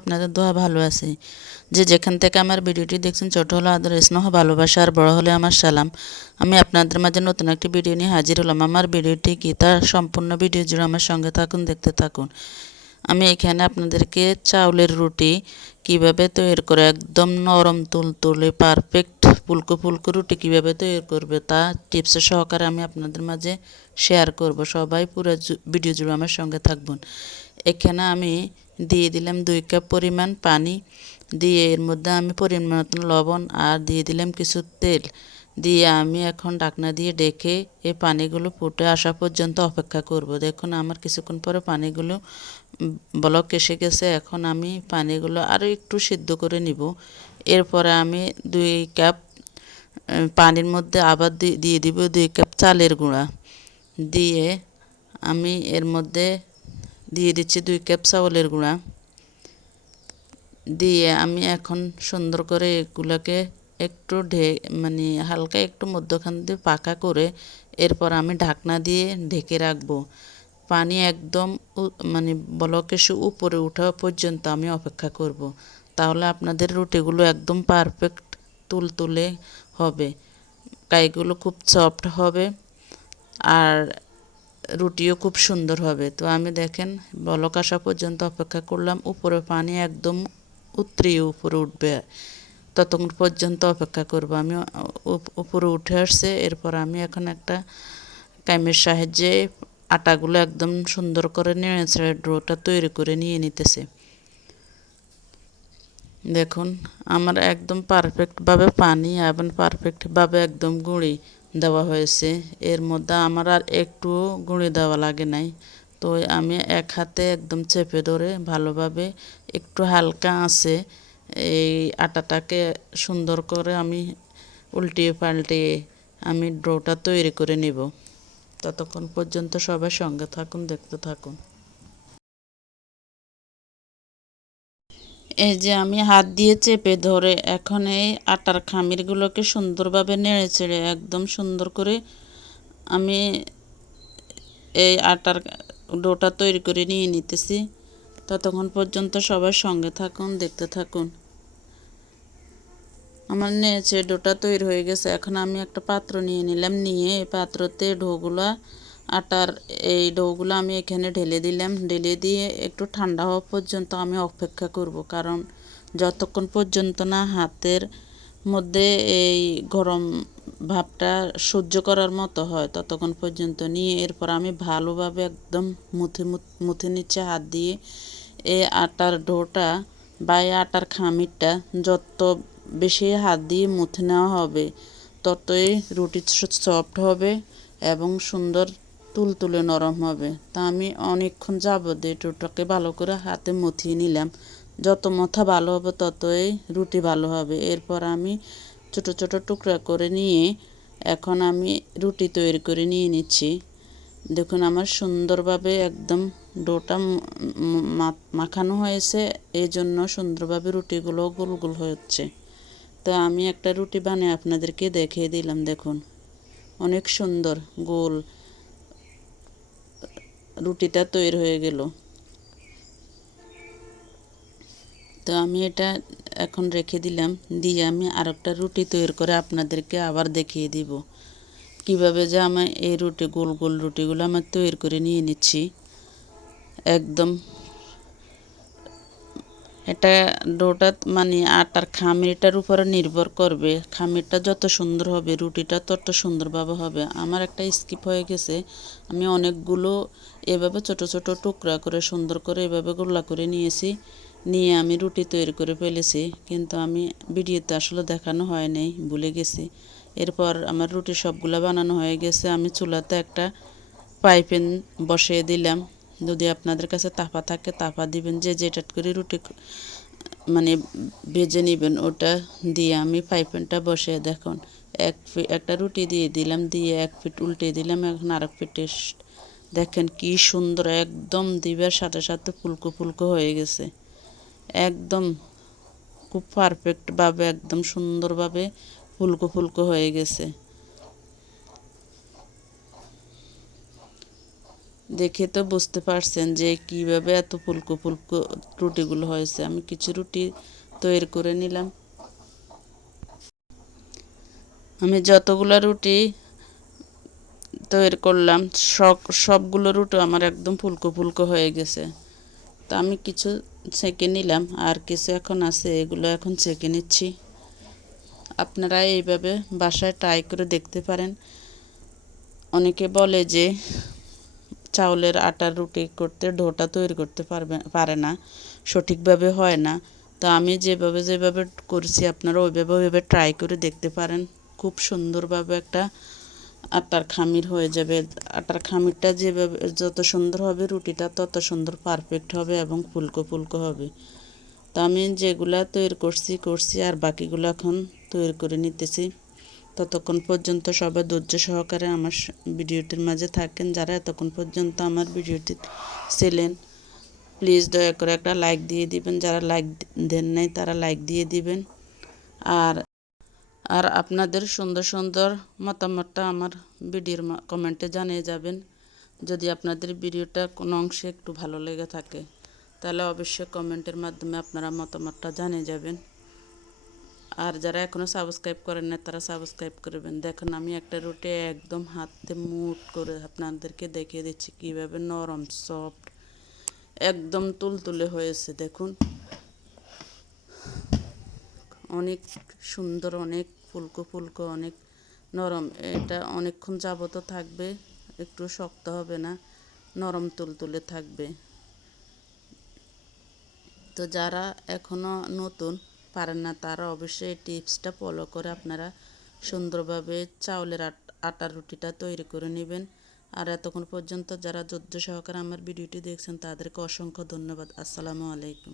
আপনাদের দোয়া ভালো আছি। যে যেখান থেকে আমার ভিডিওটি দেখছেন, ছোট হলে আদর, স্নেহ, ভালোবাসা, আর বড় হলে আমার সালাম। আমি আপনাদের মাঝে নতুন একটি ভিডিও নিয়ে হাজির হলাম। আমার ভিডিওটি কি তার সম্পূর্ণ ভিডিও জুড়ে আমার সঙ্গে থাকুন, দেখতে থাকুন। আমি এখানে আপনাদেরকে চাউলের রুটি কিভাবে তৈরি করে একদম নরম তুলতুলে পারফেক্ট ফুলকো ফুলকো রুটি কিভাবে তৈরি করবে তা টিপস সহকারে আমি আপনাদের মাঝে শেয়ার করব। সবাই পুরো ভিডিও জুড়ে আমার সঙ্গে থাকবেন। এখানে আমি দিয়ে দিলাম 2 কাপ পরিমাণ পানি, দিয়ে এর মধ্যে আমি পরিমাণ মতন লবণ আর দিয়ে দিলাম কিছু তেল, দিয়ে আমি এখন ঢাকনা দিয়ে ডেকে এই পানিগুলো ফুটে আসা পর্যন্ত অপেক্ষা করব। দেখুন আমার কিছুক্ষণ পরে পানিগুলো বলক এসে গেছে। এখন আমি পানিগুলো আরও একটু সিদ্ধ করে নিব। এরপরে আমি 2 কাপ পানির মধ্যে আবার দিয়ে দিব 2 কাপ চালের গুঁড়া, দিয়ে আমি এর মধ্যে দিয়ে দিচ্ছি 2 কাপ চাউলের গুঁড়া, দিয়ে আমি এখন সুন্দর করে এগুলোকে একটু মানে হালকা একটু মধ্যখান দিয়ে পাকা করে এরপর আমি ঢাকনা দিয়ে ঢেকে রাখবো। পানি একদম মানে বলকে উপরে ওঠা পর্যন্ত আমি অপেক্ষা করব। তাহলে আপনাদের রুটিগুলো একদম পারফেক্ট তুলতুলে হবে, কাইগুলো খুব সফট হবে আর রুটিও খুব সুন্দর হবে। তো আমি দেখেন বলক আসা পর্যন্ত অপেক্ষা করলাম, উপরে পানি একদম উতরিয়ে উপরে উঠবে, ততক্ষণ পর্যন্ত অপেক্ষা করব। আমি উপরে উঠে আসছে। এরপর আমি এখন একটা কাইমের সাহায্যে আটাগুলো একদম সুন্দর করে নেড়ে ডোটা তৈরি করে নিয়ে নিতেছে। দেখুন আমার একদম পারফেক্টভাবে পানি এবং পারফেক্টভাবে একদম গুঁড়ি দেওয়া হয়েছে। এর মধ্যে আমার আর একটু গুঁড়ি দেওয়া লাগে নাই। তো আমি এক হাতে একদম চেপে ধরে ভালোভাবে একটু হালকা আঁচে এই আটাটাকে সুন্দর করে আমি উল্টিয়ে পাল্টিয়ে আমি ডোটা তৈরি করে নিব। ততক্ষণ পর্যন্ত সবাই সঙ্গে থাকুন, দেখতে থাকুন। এই যে আমি হাত দিয়ে চেপে ধরে এখন এই আটার খামিরগুলোকে সুন্দরভাবে নেড়ে চেড়ে একদম সুন্দর করে আমি এই আটার ডোটা তৈরি করে নিয়ে নিতেছি। ততক্ষণ পর্যন্ত সবার সঙ্গে থাকুন, দেখতে থাকুন। আমার নেড়ে ডোটা তৈরি হয়ে গেছে। এখন আমি একটা পাত্র নিয়ে নিলাম, নিয়ে এই পাত্রতে আটার এই ডোগুলো আমি এখানে ঢেলে দিলাম। ঢেলে দিয়ে একটু ঠান্ডা হওয়া পর্যন্ত আমি অপেক্ষা করব, কারণ যতক্ষণ পর্যন্ত না হাতের মধ্যে এই গরম ভাবটা সহ্য করার মতো হয় ততক্ষণ পর্যন্ত নিয়ে এরপর আমি ভালোভাবে একদম মুথে নিচে হাত দিয়ে এই আটার ডোটা বা এই আটার খামিরটা যত বেশি হাত দিয়ে মুথে নেওয়া হবে ততই রুটি সফট হবে এবং সুন্দর তুলতুলে নরম হবে। তা আমি অনেকক্ষণ যাবত এই ডোটাকে ভালো করে হাতে মুথিয়ে নিলাম। যত মথা ভালো হবে ততই রুটি ভালো হবে। এরপর আমি ছোট ছোট টুকরা করে নিয়ে এখন আমি রুটি তৈরি করে নিয়ে নিচ্ছি। দেখুন আমার সুন্দরভাবে একদম ডোটা মাখানো হয়েছে, এই জন্য সুন্দরভাবে রুটিগুলো গোল গোল হচ্ছে। তো আমি একটা রুটি বানিয়ে আপনাদেরকে দেখিয়ে দিলাম। দেখুন অনেক সুন্দর গোল রুটিটা তৈরি হয়ে গেল। তো আমি এটা এখন রেখে দিলাম, দিয়ে আমি আরেকটা রুটি তৈরি করে আপনাদেরকে আবার দেখিয়ে দিব কিভাবে যে আমি এই গোল গোল রুটিগুলো আমার তৈরি করে নিয়ে নিচ্ছি। একদম এটা ডোটা মানে আটার খামিরটার উপরে নির্ভর করবে। খামিরটা যত সুন্দর হবে রুটিটা তত সুন্দরভাবে হবে। আমার একটা স্কিপ হয়ে গেছে, আমি অনেকগুলো এভাবে ছোট ছোট টুকরা করে সুন্দর করে এভাবে গোলা করে নিয়েছি, নিয়ে আমি রুটি তৈরি করে ফেলেছি, কিন্তু আমি ভিডিওতে আসলে দেখানো হয় নাই, ভুলে গেছি। এরপর আমার রুটি সবগুলো বানানো হয়ে গেছে। আমি চুলাতে একটা পাইপেন বসিয়ে দিলাম। যদি আপনাদের কাছে তাপা থাকে তাপা দিবেন, যে যেটা করে রুটি মানে ভেজে নেবেন ওটা দিয়ে আমি পাইপেনটা বসিয়ে দেখুন একটা রুটি দিয়ে দিলাম, দিয়ে 1 পিঠ উল্টে দিলাম, এখন আরেক পিঠে দেখেন কি সুন্দর একদম দিবার সাথে সাথে ফুলকো ফুলকো হয়ে গেছে। একদম খুব পারফেক্টভাবে একদম সুন্দরভাবে ফুলকো ফুলকো হয়ে গেছে। দেখে তো বুঝতে পারছেন যে কিভাবে এত ফুলকো ফুলকো রুটিগুলো হয়েছে। আমি কিছু রুটি তৈরি করে নিলাম। আমি যতগুলো রুটি তৈরি করলাম সবগুলো রুটি আমার একদম ফুলকো ফুলকো হয়ে গেছে। তো আমি কিছু ছেঁকে নিলাম, আর কিছু এখন আছে, এগুলো এখন ছেঁকে নিচ্ছি। আপনারা এইভাবে বাসায় ট্রাই করে দেখতে পারেন। অনেকে বলে যে চাউলের আটার রুটি করতে ডোটা তৈরি করতে পারে না, সঠিকভাবে হয় না। তো আমি যেভাবে যেভাবে করছি আপনারা ওইভাবে ট্রাই করে দেখতে পারেন। খুব সুন্দরভাবে একটা আটার খামির হয়ে যাবে। আটার খামিরটা যেভাবে যত সুন্দর হবে রুটিটা তত সুন্দর পারফেক্ট হবে এবং ফুলকো ফুলকো হবে। তো আমি যেগুলা তৈরি করছি আর বাকিগুলো এখন তৈরি করে নিতেছি। ততক্ষণ পর্যন্ত সবাই ধৈর্য সহকারে আমার ভিডিওটির মাঝে থাকেন। যারা এতক্ষণ পর্যন্ত আমার ভিডিওটি ছিলেন, প্লিজ দয়া করে একটা লাইক দিয়ে দিবেন। যারা লাইক দেন নাই তারা লাইক দিয়ে দিবেন। আর আর আপনাদের সুন্দর সুন্দর মতামতটা আমার ভিডিওর কমেন্টে জানিয়ে যাবেন। যদি আপনাদের ভিডিওটা কোনো অংশে একটু ভালো লেগে থাকে তাহলে অবশ্যই কমেন্টের মাধ্যমে আপনারা মতামতটা জানিয়ে যাবেন। আর যারা এখনও সাবস্ক্রাইব করেন না তারা সাবস্ক্রাইব করবেন। দেখুন আমি একটা রুটি একদম হাতে মুঠ করে আপনাদেরকে দেখিয়ে দিচ্ছি কীভাবে নরম সফট একদম তুলতুলে হয়েছে। দেখুন অনেক সুন্দর, অনেক ফুলকো ফুলকো, অনেক নরম। এটা অনেকক্ষণ যাবতও থাকবে, একটু শক্ত হবে না, নরম তুলতুলে থাকবে। তো যারা এখনও নতুন পারেন না তারা অবশ্যই এই টিপসটা ফলো করে আপনারা সুন্দরভাবে চাউলের আটার রুটিটা তৈরি করে নেবেন। আর এতক্ষণ পর্যন্ত যারা ধৈর্য সহকারে আমার ভিডিওটি দেখছেন তাদেরকে অসংখ্য ধন্যবাদ। আসসালামু আলাইকুম।